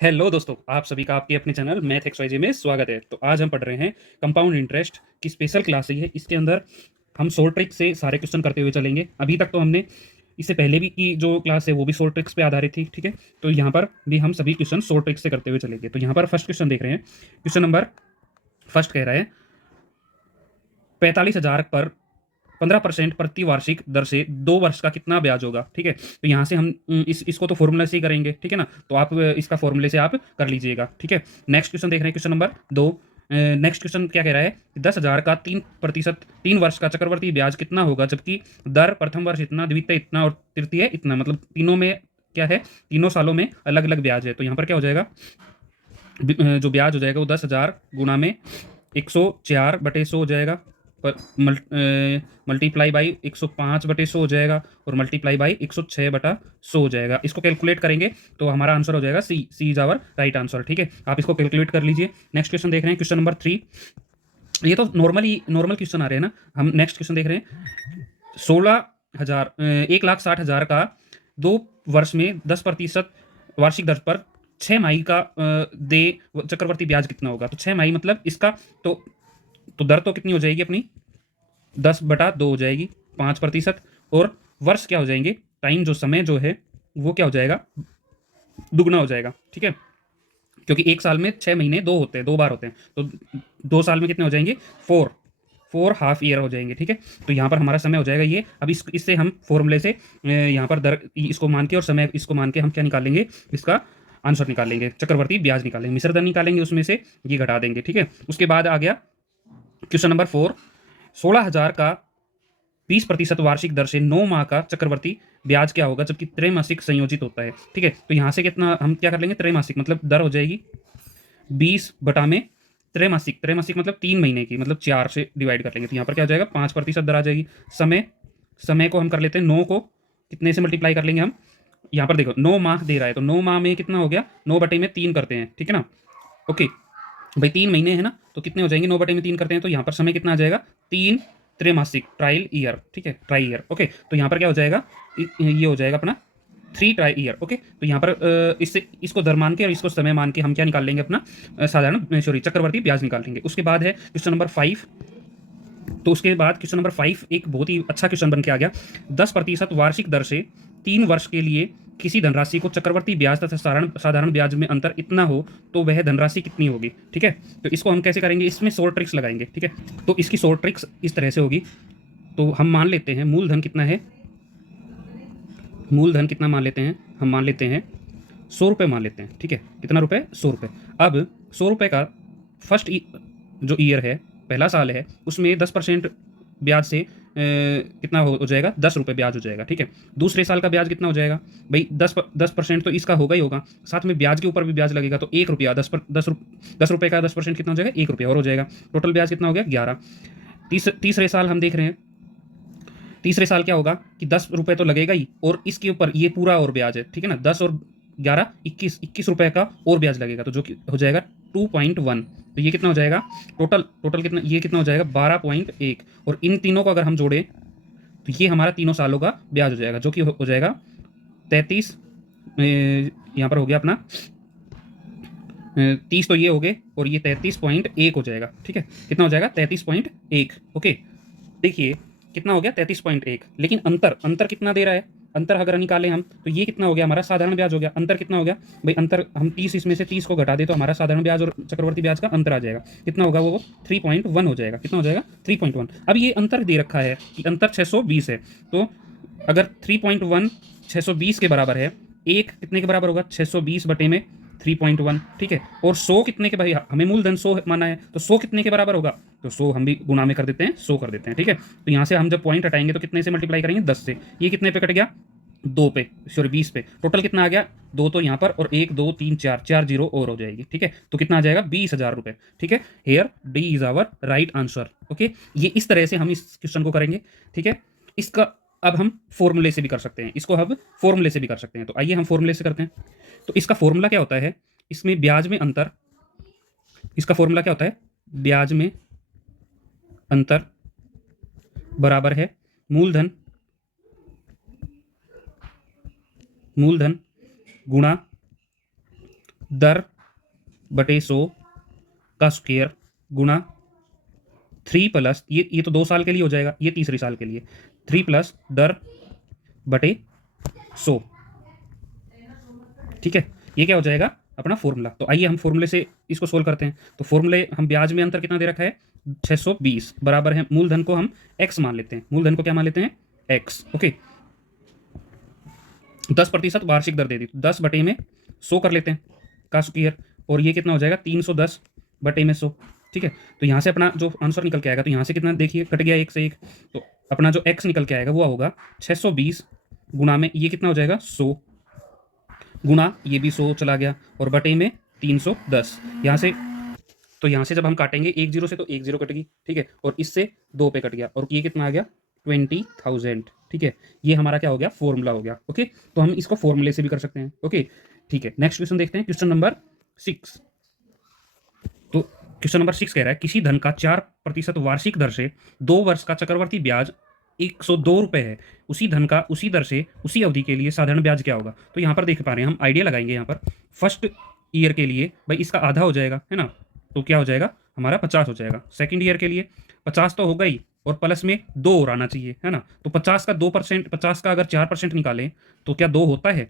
Hello दोस्तों, आप सभी का आपके अपने चैनल मैथ एक्सवाईजे में स्वागत है। तो आज हम पढ़ रहे हैं कंपाउंड इंटरेस्ट की स्पेशल क्लास है। इसके अंदर हम शॉर्ट ट्रिक से सारे क्वेश्चन करते हुए चलेंगे। अभी तक तो हमने इससे पहले भी की जो क्लास है वो भी शॉर्ट ट्रिक्स पे आधारित थी, ठीक है। तो यहाँ पर भी हम सभी क्वेश्चन शॉर्ट ट्रिक से करते हुए चलेंगे। तो यहाँ पर फर्स्ट क्वेश्चन देख रहे हैं। क्वेश्चन नंबर फर्स्ट कह रहा है 45,000 पर 15% प्रति वार्षिक दर से 2 वर्ष का कितना ब्याज होगा, ठीक है। तो यहाँ से हम इसको तो फॉर्मूला से ही करेंगे, ठीक है ना। तो आप इसका फॉर्मूले से आप कर लीजिएगा, ठीक है। नेक्स्ट क्वेश्चन देख रहे हैं, क्वेश्चन नंबर 2। नेक्स्ट क्वेश्चन क्या कह रहा है, 10,000 का 3%, 3 वर्ष का चक्रवर्ती ब्याज कितना होगा, जबकि दर प्रथम वर्ष इतना, द्वितीय इतना और तृतीय इतना। मतलब तीनों में क्या है, तीनों सालों में अलग अलग ब्याज है। तो यहाँ पर क्या हो जाएगा, जो ब्याज हो जाएगा वो 10,000 गुणा में 104/100 हो जाएगा, पर मल्टीप्लाई बाई 105/100 हो जाएगा, और मल्टीप्लाई बाई 106/100 हो जाएगा। इसको कैलकुलेट करेंगे तो हमारा आंसर हो जाएगा सी। सी इज आवर राइट आंसर, ठीक है। आप इसको कैलकुलेट कर लीजिए। नेक्स्ट क्वेश्चन देख रहे हैं, क्वेश्चन नंबर 3। ये तो नॉर्मल क्वेश्चन आ रहे हैं ना। हम नेक्स्ट क्वेश्चन देख रहे हैं, 16,000 1,60,000 का 2 वर्ष में 10% वार्षिक दर पर 6 माही का दे चक्रवर्ती ब्याज कितना होगा। तो 6 माही मतलब इसका तो दर तो कितनी हो जाएगी अपनी, 10/2 हो जाएगी, 5%। और वर्ष क्या हो जाएंगे, टाइम जो समय जो है वो क्या हो जाएगा, दुगना हो जाएगा, ठीक है। क्योंकि एक साल में 6 महीने दो होते हैं, 2 बार होते हैं। तो 2 साल में कितने हो जाएंगे, 4 हाफ ईयर हो जाएंगे, ठीक है। तो यहाँ पर हमारा समय हो जाएगा ये। अब इससे हम फॉर्मूले से यहाँ पर दर इसको मान के और समय इसको मान के हम क्या निकाल लेंगे, इसका आंसर निकाल लेंगे, चक्रवर्ती ब्याज निकालेंगे, मिश्र दर निकालेंगे, उसमें से ये घटा देंगे, ठीक है। उसके बाद आ गया क्वेश्चन नंबर 4। 16,000 का 20% वार्षिक दर से 9 माह का चक्रवर्ती ब्याज क्या होगा, जबकि त्रैमासिक संयोजित होता है, ठीक है। तो यहाँ से कितना हम क्या कर लेंगे, त्रैमासिक मतलब दर हो जाएगी 20/में त्रैमासिक, त्रैमासिक मतलब 3 महीने की, मतलब 4 से डिवाइड कर लेंगे। तो यहाँ पर क्या हो जाएगा, 5% दर आ जाएगी। समय समय को हम कर लेते हैं, 9 को कितने से मल्टीप्लाई कर लेंगे हम। यहाँ पर देखो 9 माह दे रहा है, तो 9 माह में कितना हो गया, 9/3 करते हैं, ठीक है ना। ओके भाई, 3 महीने है ना, तो कितने हो जाएंगे, 9/3 करते हैं, तो यहाँ पर समय कितना आ जाएगा, 3 त्रैमासिक, ट्रायल ईयर, ठीक है, ट्राई ईयर। ओके, तो यहाँ पर क्या हो जाएगा, ये हो जाएगा अपना 3 ट्राई ईयर। ओके, तो यहाँ पर इससे इसको दर मान के और इसको समय मान के हम क्या निकाल लेंगे, अपना साधारण सॉरी चक्रवर्ती ब्याज निकाल लेंगे। उसके बाद है क्वेश्चन नंबर 5। तो उसके बाद क्वेश्चन नंबर 5 एक बहुत ही अच्छा क्वेश्चन बन के आ गया। 10% वार्षिक दर से 3 वर्ष के लिए किसी धनराशि को चक्रवर्ती ब्याज तथा साधारण साधारण ब्याज में अंतर इतना हो तो वह धनराशि कितनी होगी, ठीक है। तो इसको हम कैसे करेंगे, इसमें शॉर्ट ट्रिक्स लगाएंगे, ठीक है। तो इसकी शॉर्ट ट्रिक्स इस तरह से होगी। तो हम मान लेते हैं मूलधन कितना है, मूलधन कितना मान लेते हैं, हम मान लेते हैं 100 रुपये मान लेते हैं, ठीक है। कितना रुपये, 100 रुपये। अब 100 रुपये का फर्स्ट जो ईयर है, पहला साल है, उसमें 10% ब्याज से कितना हो जाएगा, 10 रुपये ब्याज हो जाएगा, ठीक है। दूसरे साल का ब्याज कितना हो जाएगा भाई, 10% तो इसका होगा ही होगा, साथ में ब्याज के ऊपर भी ब्याज लगेगा, तो 1 रुपया, 10 रुपये का 10% कितना हो जाएगा, 1 रुपया और हो जाएगा। टोटल ब्याज कितना हो गया, 11। तीसरे साल हम देख रहे हैं, तीसरे साल क्या होगा कि 10 रुपये तो लगेगा ही, और इसके ऊपर ये पूरा और ब्याज है, ठीक है ना। 10 और 11 21 रुपये का और ब्याज लगेगा, तो जो कि हो जाएगा 2.1। तो ये कितना हो जाएगा, टोटल टोटल कितना, ये कितना हो जाएगा 12.1। और इन तीनों को अगर हम जोड़ें तो ये हमारा तीनों सालों का ब्याज हो जाएगा, जो कि हो जाएगा 33। यहाँ पर हो गया अपना 30, तो ये हो गए, और ये 33.1 हो जाएगा, ठीक है। कितना हो जाएगा, 33.1। ओके, देखिए कितना हो गया, 33.1। लेकिन अंतर अंतर कितना दे रहा है, अंतर अगर निकालें हम तो ये कितना हो गया, हमारा साधारण ब्याज हो गया। अंतर कितना हो गया भाई, अंतर हम 30, इसमें से 30 को घटा दे तो हमारा साधारण ब्याज और चक्रवर्ती ब्याज का अंतर आ जाएगा। कितना होगा वो 3.1 हो जाएगा। कितना हो जाएगा, 3.1। अब ये अंतर दे रखा है कि अंतर 620 है, तो अगर 3.1 620 के बराबर है, एक कितने के बराबर होगा, 620 में 3.1, ठीक है। और 100 कितने के, भाई हमें मूलधन 100 माना है, तो 100 कितने के बराबर होगा, तो 100 हम भी गुणा में कर देते हैं, 100 कर देते हैं, ठीक है। तो यहाँ से हम जब पॉइंट हटाएंगे तो कितने से मल्टीप्लाई करेंगे, 10 से। ये कितने पे कट गया, 2 पे, सॉरी 20 पे। टोटल कितना आ गया, 2 तो यहाँ पर, और 1 2 3 4 4 जीरो और हो जाएगी, ठीक है। तो कितना आ जाएगा, 20,000 रुपये, ठीक है। Here D is our right answer. Okay, ये इस तरह से हम इस क्वेश्चन को करेंगे, ठीक है। इसका अब हम फॉर्मूले से भी कर सकते हैं, इसको हम फॉर्मूले से भी कर सकते हैं। तो आइए हम फॉर्मूले से करते हैं। तो इसका फॉर्मूला क्या होता है, इसमें ब्याज में अंतर, इसका फॉर्मूला क्या होता है, ब्याज में अंतर बराबर है मूलधन, मूलधन गुणा दर बटे 100 का स्क्वायर गुणा 3 प्लस ये तो 2 साल के लिए हो जाएगा, ये तीसरे साल के लिए 3 प्लस दर बटे 100। ठीक है, ये क्या हो जाएगा अपना फॉर्मूला। तो आइए हम फॉर्मूले से इसको सोल्व करते हैं। तो फॉर्मूले हम ब्याज में अंतर कितना दे रखा है 620 बराबर है मूलधन को हम x मान लेते हैं। मूलधन को क्या मान लेते हैं x। ओके, 10% वार्षिक दर दे दी, 10 बटे में 100 कर लेते हैं का स्क्वायर, और ये कितना हो जाएगा 310 बटे में 100। ठीक है, तो यहाँ से अपना जो आंसर निकल के आएगा, तो यहाँ से कितना देखिए कट गया एक से एक, तो अपना जो x निकल के आएगा वो होगा 620 गुणा में ये कितना हो जाएगा 100 गुणा ये भी 100 चला गया और बटे में 310। यहाँ से तो यहाँ से जब हम काटेंगे 1 0 से तो 1 0 कट गई। ठीक है, और इससे 2 पे कट गया और ये कितना आ गया 20,000। ठीक है, ये हमारा क्या हो गया फॉर्मूला हो गया। ओके, तो हम इसको फॉर्मूले से भी कर सकते हैं। ओके, ठीक है, नेक्स्ट क्वेश्चन देखते हैं, क्वेश्चन नंबर 6। तो क्वेश्चन नंबर 6 कह रहा है किसी धन का 4% वार्षिक दर से 2 वर्ष का चक्रवर्ती ब्याज 102 रुपये है, उसी धन का उसी दर से उसी अवधि के लिए साधारण ब्याज क्या होगा। तो यहाँ पर देख पा रहे हैं हम आइडिया लगाएंगे, यहाँ पर फर्स्ट ईयर के लिए भाई इसका आधा हो जाएगा है ना, तो क्या हो जाएगा हमारा 50 हो जाएगा। सेकंड ईयर के लिए 50 तो होगा ही और प्लस में 2 और आना चाहिए है ना, तो 50 का 2%, 50 का अगर 4% निकालें तो क्या 2 होता है,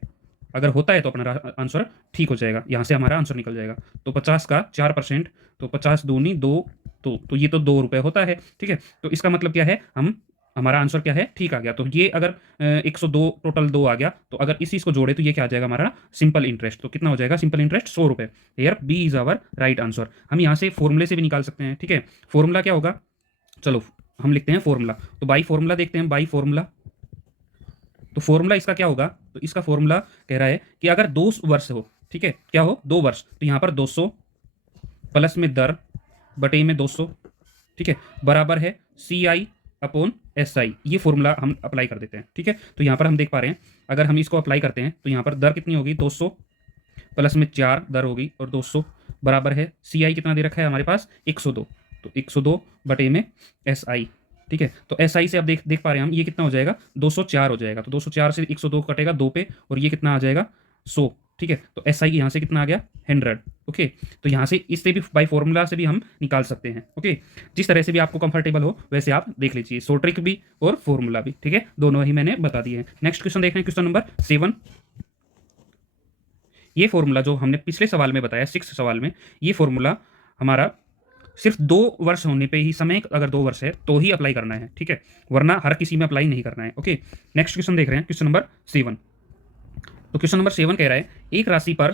अगर होता है तो अपना आंसर ठीक हो जाएगा, यहाँ से हमारा आंसर निकल जाएगा। तो 50 का 4% तो 50 दूनी 2, तो ये तो 2 रुपये होता है। ठीक है, तो इसका मतलब क्या है हम हमारा आंसर क्या है ठीक आ गया। तो ये अगर 102 टोटल 2 आ गया, तो अगर इस चीज़ को जोड़े तो ये क्या आ जाएगा हमारा सिंपल इंटरेस्ट। तो कितना हो जाएगा सिंपल इंटरेस्ट 100 रुपये। Here B is our right answer. हम यहाँ से फॉर्मूले से भी निकाल सकते हैं। ठीक है, फॉर्मूला क्या होगा, चलो हम लिखते हैं फॉर्मूला। तो बाई फॉर्मूला देखते हैं, बाई फॉर्मूला। तो फॉर्मूला इसका क्या होगा, तो इसका फॉर्मूला कह रहा है कि अगर 2 वर्ष हो, ठीक है क्या हो 2 वर्ष, तो यहाँ पर 200 प्लस में दर बटे में 200, ठीक है बराबर है CI अपॉन SI। ये फॉर्मूला हम अप्लाई कर देते हैं। ठीक है, तो यहाँ पर हम देख पा रहे हैं अगर हम इसको अप्लाई करते हैं तो यहाँ पर दर कितनी होगी 200 प्लस में 4 दर होगी और 200 बराबर है CI कितना दे रखा है हमारे पास 102, तो 102 बटे में SI। ठीक है, तो SI से अब देख पा रहे हैं हम ये कितना हो जाएगा 204 हो जाएगा, तो 204 से 102 कटेगा 2 पे और ये कितना आ जाएगा 100। ठीक है, तो SI यहाँ से कितना आ गया 100। ओके, तो यहाँ से इससे भी बाई फॉर्मूला से भी हम निकाल सकते हैं। ओके, जिस तरह से भी आपको कंफर्टेबल हो वैसे आप देख लीजिए, शॉर्ट ट्रिक भी और फॉर्मूला भी। ठीक है, दोनों ही मैंने बता दिए हैं। नेक्स्ट क्वेश्चन देख रहे हैं, क्वेश्चन नंबर 7। ये फॉर्मूला जो हमने पिछले सवाल में बताया 6 सवाल में, ये फॉर्मूला हमारा सिर्फ 2 वर्ष होने पे ही, समय अगर 2 वर्ष है तो ही अप्लाई करना है। ठीक है, वरना हर किसी में अप्लाई नहीं करना है। ओके, नेक्स्ट क्वेश्चन देख रहे हैं, क्वेश्चन नंबर 7। तो क्वेश्चन नंबर 7 कह रहा है एक राशि पर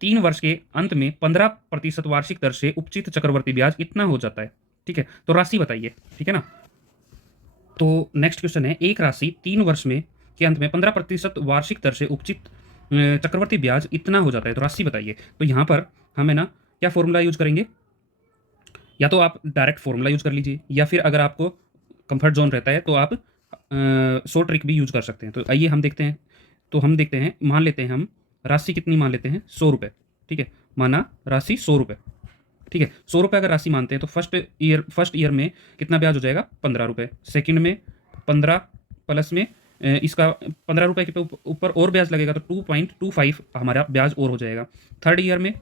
3 वर्ष के अंत में 15% वार्षिक दर से उपचित चक्रवर्ती ब्याज इतना हो जाता है। ठीक है, तो राशि बताइए। ठीक है ना, तो नेक्स्ट क्वेश्चन है एक राशि 3 वर्ष में के अंत में 15% वार्षिक दर से उपचित चक्रवर्ती ब्याज इतना हो जाता है, तो राशि बताइए। तो यहाँ पर हम है ना क्या फॉर्मूला यूज करेंगे, या तो आप डायरेक्ट फॉर्मूला यूज कर लीजिए, या फिर अगर आपको कंफर्ट जोन रहता है तो आप शॉर्ट ट्रिक भी यूज कर सकते हैं। तो आइए हम देखते हैं, तो हम देखते हैं, मान लेते हैं हम राशि कितनी मान लेते हैं 100 रुपये। ठीक है, माना राशि 100 रुपये। ठीक है, 100 रुपये अगर राशि मानते हैं तो फर्स्ट ईयर में कितना ब्याज हो जाएगा 15 रुपये, सेकेंड में 15 प्लस में इसका 15 रुपये के ऊपर और ब्याज लगेगा तो 2.25 हमारा ब्याज और हो जाएगा। थर्ड ईयर में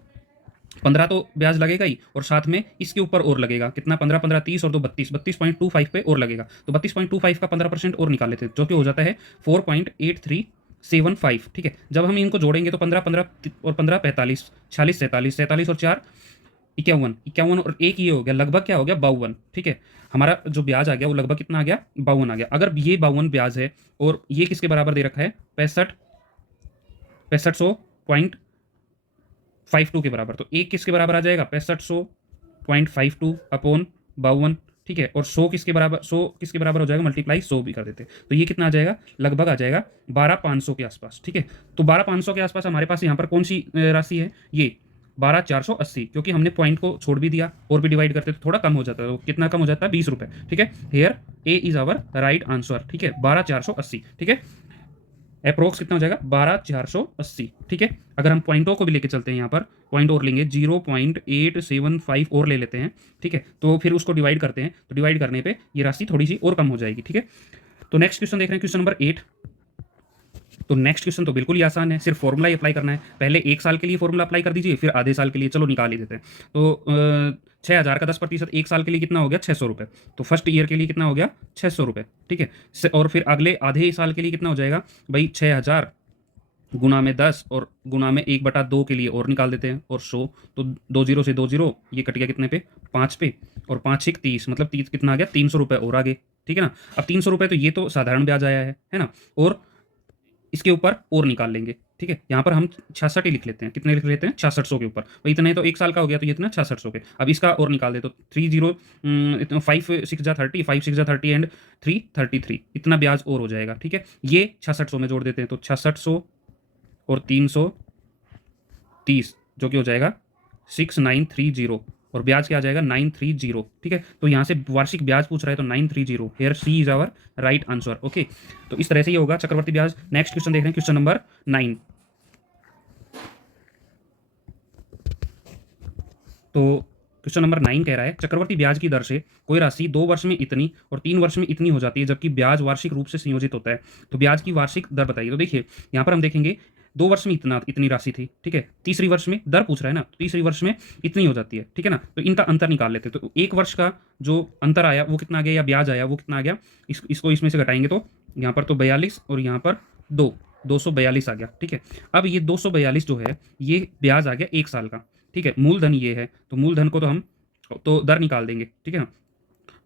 15 तो ब्याज लगेगा ही और साथ में इसके ऊपर और लगेगा कितना 15 15 30 और 2 32, 32.25 पे और लगेगा, तो 32.25 का 15% और निकाल लेते हैं जो कि हो जाता है 4.8375। ठीक है, जब हम इनको जोड़ेंगे तो 15 15 और 15 45, 46 47, 47 और 4 51, 51 और 1 ये हो गया लगभग क्या हो गया 52। ठीक है, हमारा जो ब्याज आ गया वो लगभग कितना आ गया 52 आ गया। अगर ये 52 ब्याज है और ये किसके बराबर दे रखा है 6552 के बराबर, तो एक किसके बराबर आ जाएगा 6500.52 अपॉन 52। ठीक है, और 100 किसके बराबर हो जाएगा मल्टीप्लाई 100 भी कर देते, तो ये कितना आ जाएगा लगभग आ जाएगा 12500 के आसपास। ठीक है, तो 12500 के आसपास हमारे पास यहाँ पर कौन सी राशि है ये 12480, क्योंकि हमने पॉइंट को छोड़ भी दिया और भी डिवाइड करते तो थोड़ा कम हो जाता है, तो कितना कम हो जाता है 20 रुपये। ठीक है, here A is our right answer. ठीक है, 12480। ठीक है, अप्रोक्स कितना हो जाएगा 12480। ठीक है, अगर हम पॉइंटों को भी लेके चलते हैं, यहाँ पर पॉइंट और लेंगे 0.875 और ले लेते हैं। ठीक है, तो फिर उसको डिवाइड करते हैं, तो डिवाइड करने पे ये राशि थोड़ी सी और कम हो जाएगी। ठीक है, तो नेक्स्ट क्वेश्चन देख रहे हैं, क्वेश्चन नंबर 8। तो नेक्स्ट क्वेश्चन तो बिल्कुल ही आसान है, सिर्फ फॉर्मूला ही अप्लाई करना है। पहले 1 साल के लिए फॉर्मूला अप्लाई कर दीजिए, फिर आधे साल के लिए चलो निकाल ही देते हैं। तो 6,000 का 10% 1 साल के लिए कितना हो गया? 600 रुपये। तो फर्स्ट ईयर के लिए कितना हो गया? 600 रुपये, ठीक है। और फिर अगले आधे साल के लिए कितना हो जाएगा भाई? 6,000 गुना में 10 और गुना में 1/2 के लिए और निकाल देते हैं, और 100। तो 2 जीरो से 2 जीरो, ये कट गया कितने पे? 5 पे। और 5 एक 30, मतलब 30 कितना आ गया? 300 रुपये और आगे, ठीक है ना। अब 300 रुपये तो ये तो साधारण ब्याज आया है ना। और इसके ऊपर और निकाल लेंगे, ठीक है। यहाँ पर हम 66 ही लिख लेते हैं। कितने लिख लेते हैं? 6600 के ऊपर। भाई इतने तो 1 साल का हो गया, तो ये इतना 6600 के। अब इसका और निकाल दे तो 5 6 जा 30, 5 6 जा 30 एंड 3 33, इतना ब्याज और हो जाएगा, ठीक है। ये 6600 में जोड़ देते हैं, तो 6600 और 330, जो कि हो जाएगा 6930, और ब्याज क्या आ जाएगा? 930, ठीक है। तो यहाँ से वार्षिक ब्याज पूछ रहा है, तो 930, here C is our right answer. Okay, तो इस तरह से ये होगा चक्रवर्ती ब्याज। नेक्स्ट क्वेश्चन देख रहे हैं, क्वेश्चन नंबर 9। तो क्वेश्चन नंबर 9 कह रहा है, चक्रवर्ती ब्याज की दर से कोई राशि 2 वर्ष में इतनी और 3 वर्ष में इतनी हो जाती है, जबकि ब्याज वार्षिक रूप से संयोजित होता है। तो ब्याज की वार्षिक दर बताइए। तो देखिए यहाँ पर हम देखेंगे 2 वर्ष में इतनी राशि थी, ठीक है। तीसरी वर्ष में दर पूछ रहा है ना, तो तीसरी वर्ष में इतनी हो जाती है, ठीक है ना। तो इनका अंतर निकाल लेते हैं। तो 1 वर्ष का जो अंतर आया वो कितना आ गया, या ब्याज आया वो कितना आ गया? इसको इसमें से घटाएंगे तो यहाँ पर तो 42 और यहाँ पर 242 आ गया, ठीक है। अब ये 242 जो है ये ब्याज आ गया 1 साल का, ठीक है। मूलधन ये है, तो मूलधन को तो हम तो दर निकाल देंगे, ठीक है ना।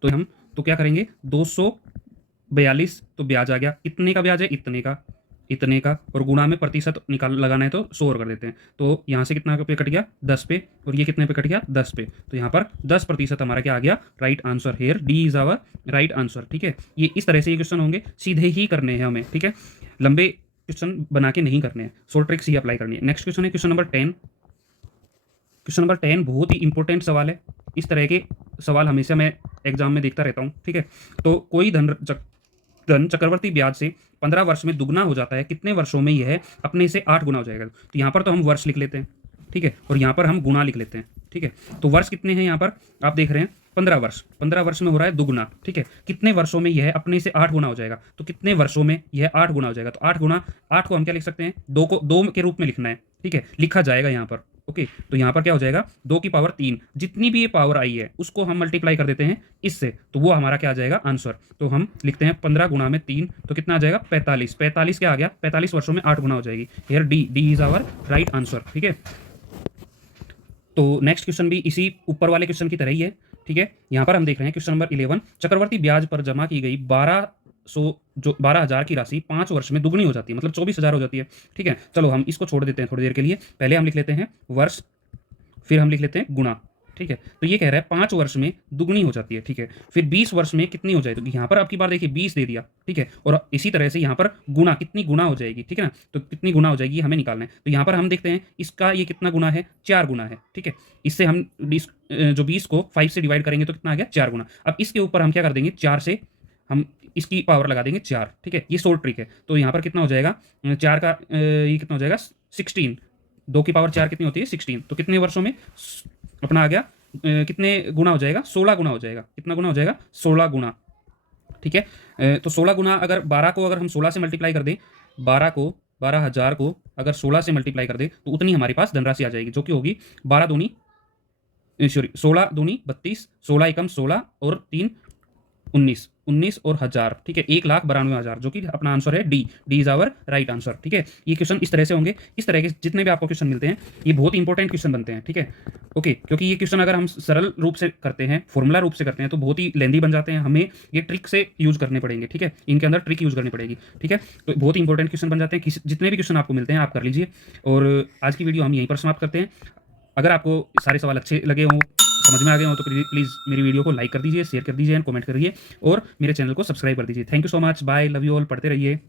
तो हम तो क्या करेंगे? 242 तो ब्याज आ गया, कितने का ब्याज है? इतने का, और गुणा में प्रतिशत निकाल लगाना है तो 100 और कर देते हैं। तो यहाँ से कितना पे कट गया? 10 पे, और ये कितने पे कट गया? 10 पे। तो यहाँ पर 10% हमारा क्या आ गया? Right answer. Here D is our right answer, ठीक है। ये इस तरह से ये क्वेश्चन होंगे, सीधे ही करने हैं हमें, ठीक है। लंबे क्वेश्चन बना के नहीं करने हैं, शॉर्ट ट्रिक्स ही अप्लाई करनी है। नेक्स्ट क्वेश्चन है क्वेश्चन नंबर 10। क्वेश्चन नंबर 10 बहुत ही इंपॉर्टेंट सवाल है। इस तरह के सवाल हमेशा मैं एग्जाम में देखता रहता हूँ, ठीक है। तो कोई धन चक्रवर्ती ब्याज से 15 वर्ष में दुगना हो जाता है, कितने वर्षों में यह अपने से 8 गुना हो जाएगा? तो यहाँ पर तो हम वर्ष लिख लेते हैं, ठीक है, और यहाँ पर हम गुना लिख लेते हैं, ठीक है। तो वर्ष कितने हैं यहाँ पर आप देख रहे हैं? 15 वर्ष। 15 वर्ष में हो रहा है दुगना, ठीक है। कितने वर्षों में यह अपने से 8 गुना हो जाएगा? तो कितने वर्षों में यह 8 गुना हो जाएगा? तो 8 गुना 8 को हम क्या लिख सकते हैं? 2 को 2 के रूप में लिखना है, ठीक है, लिखा जाएगा यहाँ पर। ओके, तो यहाँ पर क्या हो जाएगा? 2 की पावर 3, जितनी भी ये पावर आई है उसको हम मल्टीप्लाई कर देते हैं इससे, तो वो हमारा क्या आ जाएगा? आंसर। तो हम लिखते हैं 15 गुना में 3, तो कितना आ जाएगा? 45। 45 क्या आ गया? 45 वर्षों में 8 गुना हो जाएगी। Here D is our right answer, ठीक है। तो नेक्स्ट क्वेश्चन भी इसी ऊपर वाले क्वेश्चन की तरह ही है, ठीक है। यहाँ पर हम देख रहे हैं क्वेश्चन नंबर 11। चक्रवर्ती ब्याज पर जमा की गई 12,000 की राशि 5 वर्ष में दुगनी हो जाती है, मतलब 24,000 हो जाती है, ठीक है। चलो हम इसको छोड़ देते हैं थोड़ी देर के लिए। पहले हम लिख लेते हैं वर्ष, फिर हम लिख लेते हैं गुणा, ठीक है। तो ये कह रहा है 5 वर्ष में दुगनी हो जाती है, ठीक है। फिर 20 वर्ष में कितनी हो जाएगी? यहाँ पर आपकी बार देखिए 20 दे दिया, ठीक है। और इसी तरह से यहाँ पर गुणा, कितनी गुना हो जाएगी, ठीक है ना। तो कितनी गुना हो जाएगी हमें निकालना है। तो यहाँ पर हम देखते हैं इसका ये कितना गुना है? 4 गुना है, ठीक है। इससे हम जो 20 को 5 से डिवाइड करेंगे तो कितना आ गया? 4 गुना। अब इसके ऊपर हम क्या कर देंगे? 4 से हम इसकी पावर लगा देंगे 4, ठीक है। ये शॉर्ट ट्रिक है। तो यहाँ पर कितना हो जाएगा? 4 का ये कितना हो जाएगा? 16। 2 की पावर 4 कितनी होती है? 16। तो कितने वर्षों में अपना आ गया? कितने गुना हो जाएगा? 16 गुना हो जाएगा। कितना गुना हो जाएगा? 16 गुना, ठीक है। तो 16 गुना, अगर 12 को अगर हम 16 से मल्टीप्लाई कर दें, 12,000 को अगर 16 से मल्टीप्लाई कर दें तो उतनी हमारे पास धनराशि आ जाएगी, जो कि होगी 16 दूनी 32, 16 एकम 16 और 3 19 और 1000, ठीक है। 1,92,000, जो कि अपना आंसर है D is our right answer, ठीक है। ये क्वेश्चन इस तरह से होंगे। इस तरह के जितने भी आपको क्वेश्चन मिलते हैं ये बहुत इंपॉर्टेंट क्वेश्चन बनते हैं, ठीक है। ओके, क्योंकि ये क्वेश्चन अगर हम सरल रूप से करते हैं, फॉर्मूला रूप से करते हैं, तो बहुत ही लेंदी बन जाते हैं। हमें ये ट्रिक से यूज करने पड़ेंगे, ठीक है। इनके अंदर ट्रिक यूज करनी पड़ेगी, ठीक है। तो बहुत ही इंपॉर्टेंट क्वेश्चन बन जाते हैं। जितने भी क्वेश्चन आपको मिलते हैं आप कर लीजिए। और आज की वीडियो हम यहीं पर समाप्त करते हैं। अगर आपको सारे सवाल अच्छे लगे हों, समझ में आ गए हो, तो प्लीज़ मेरी वीडियो को लाइक कर दीजिए, शेयर कर दीजिए एंड कमेंट करिए, और मेरे चैनल को सब्सक्राइब कर दीजिए। Thank you so much, bye, love you all, पढ़ते रहिए।